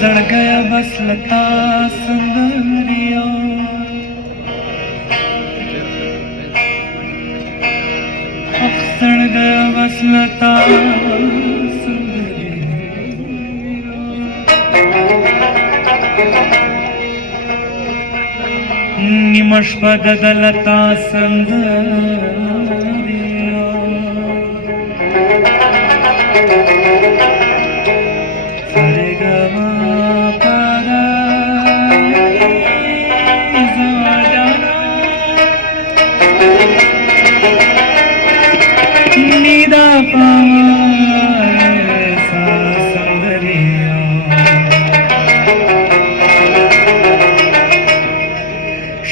زړګی بس لتا سندریو زړګی بس لتا سندریو نیمه شپه د لتا سندریو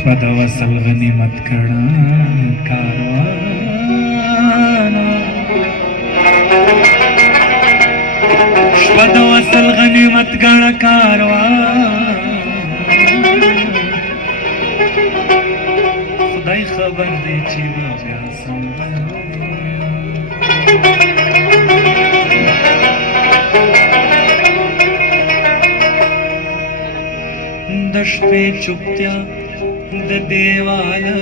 شپه د وصل غنیمت کړه کاروانه شپه د وصل غنیمت کړه کاروانه خدای خبر دی چې ما بیا د شپې چوپتیا د دیواله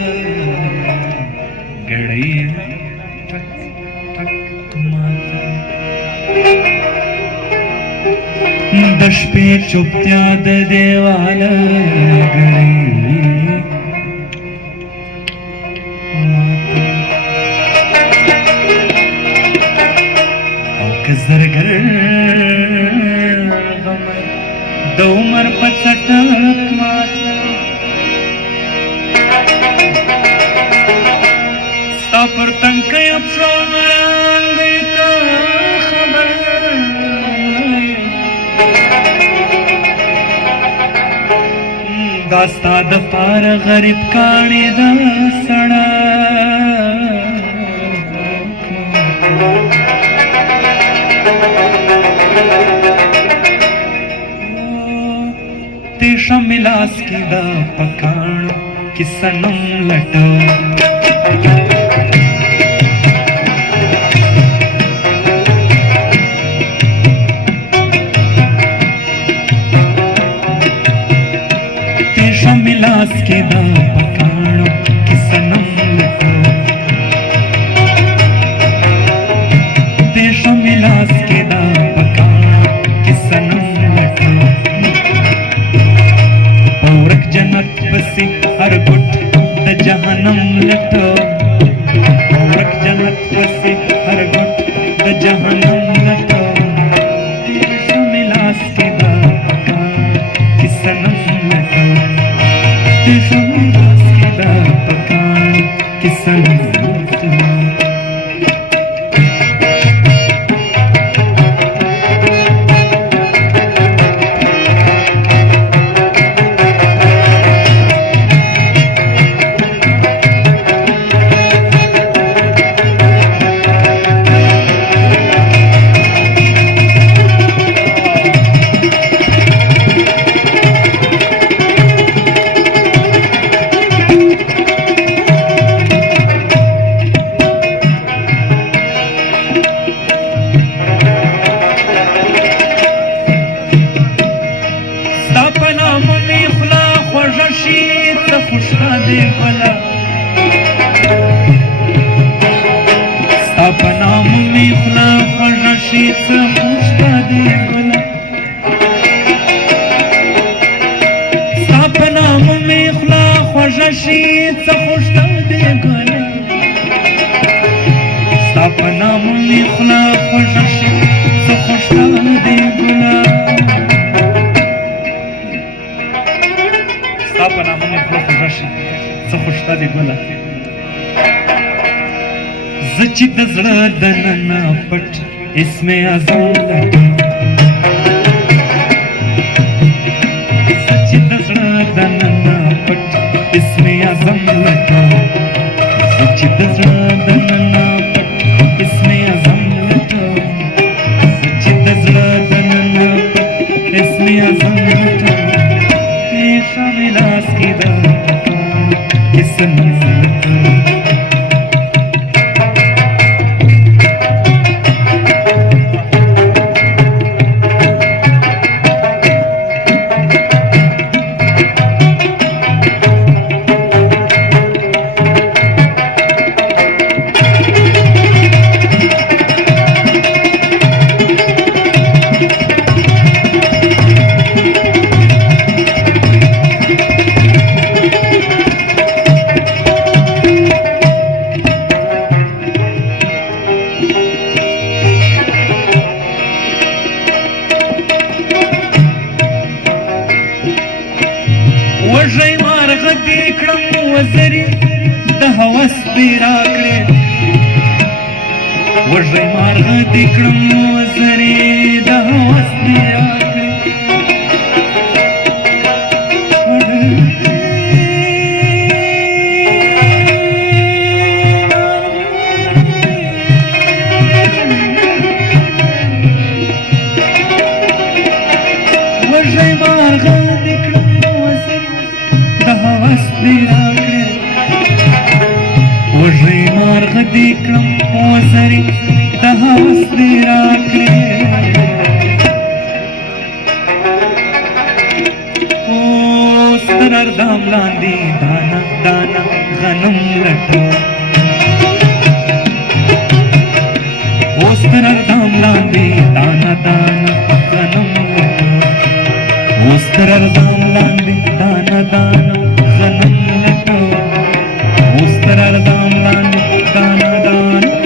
ګړۍ ټک ټک ماته د شپې چوپتیا د دیواله ګړۍ او که زرګر غمر د عمر په څټک ماته ستا پر تنکی افشان دی که خبر دا ستا د پار غریب کاڼي د سړک تیشه ملاس کی دا پکاڼو کی سنم لټو ملاس के दा पकाणो कि सनम लटो देशो मिलास के दा पकाणो कि सनम लटो पौरक जन्नत बसी हर गुट द जहनम लटो पौरक जन्नत बसी हर गुट द जहनम लटो देशो मिलास के दा पकाणो कि सनम लटो زچی د زړه دننه پټ اسم اعظم لټو زچی د زړه دننه پټ اسم اعظم لټو زچی د زړه دننه پټ اسم اعظم لټو زچی د زړه دننه پټ اسم اعظم لټو دیشا ملاس کی دا اسم دې کړم وزري د هوس دې راکړې وږی مارغه دې کړم وزري د هوس دې راکړې وږی مارغه دې کړم وزري د هوس دې راکړې وږی مارغه دې کړم وزري د هوس دې راکړې اوس تر اردام لاندې دانه دانه غنم لټوم اوس تر اردام لاندې دانه دانه غنم لټوم اوس تر اردام لاندې دانه دانه غنم لټوم اوس تر اردام لاندې دانه دانه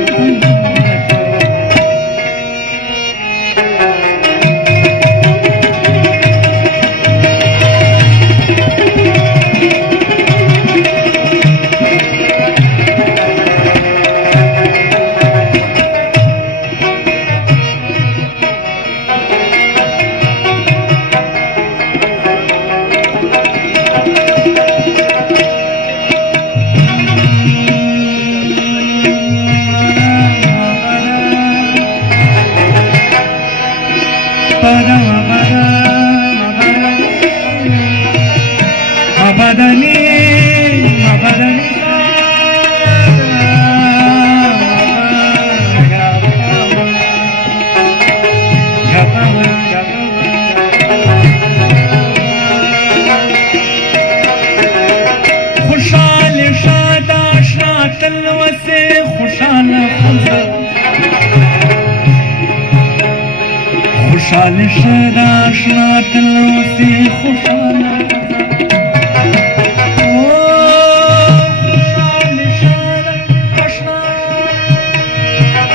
خوشحال شد آشنا تلوسی خوشحال خوشحال شد آشنا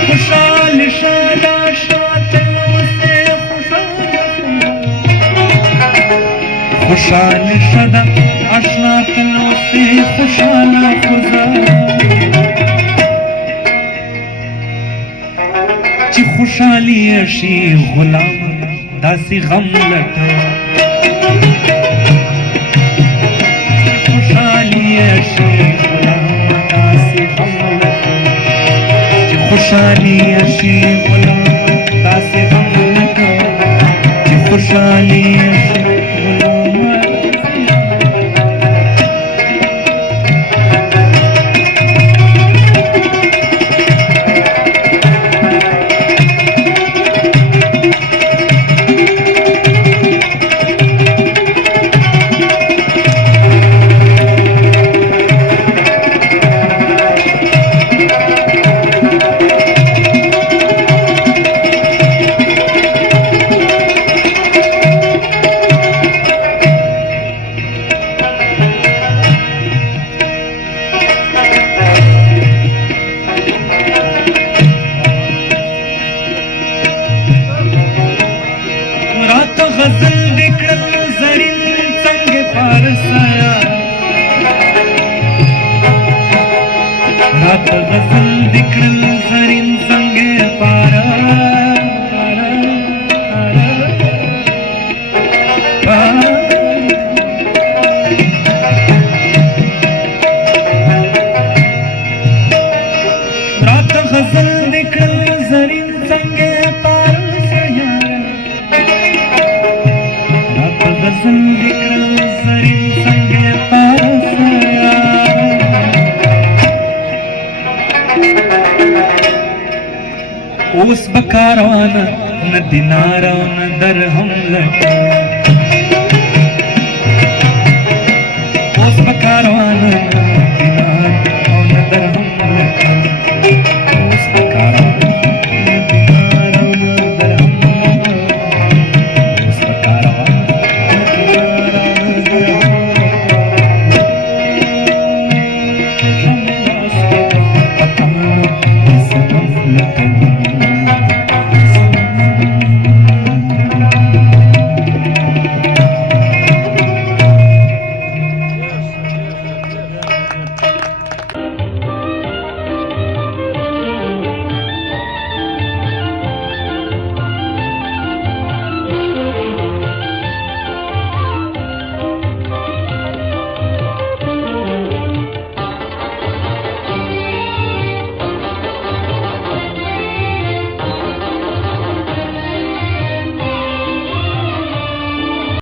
خوشحال شد آشنا تلوسی خوشحال شد آشنا تلوسی خوشحال چې خوشحالي شي غلام داسې غم لټه خوشحالي شي غلام داسې غم لټه چې خوشحالي شي غلام داسې غم لټه چې خوشحالي شي غزل دکړل زرین څنګه پارسایا رات غزل دکړل زرین څنګه پارا رات غزل دکړل زرین څنګه پارسایا غزل دکړل زرین څنګه پارسایا اوس بکاروان نه دینار او نه درهم لټ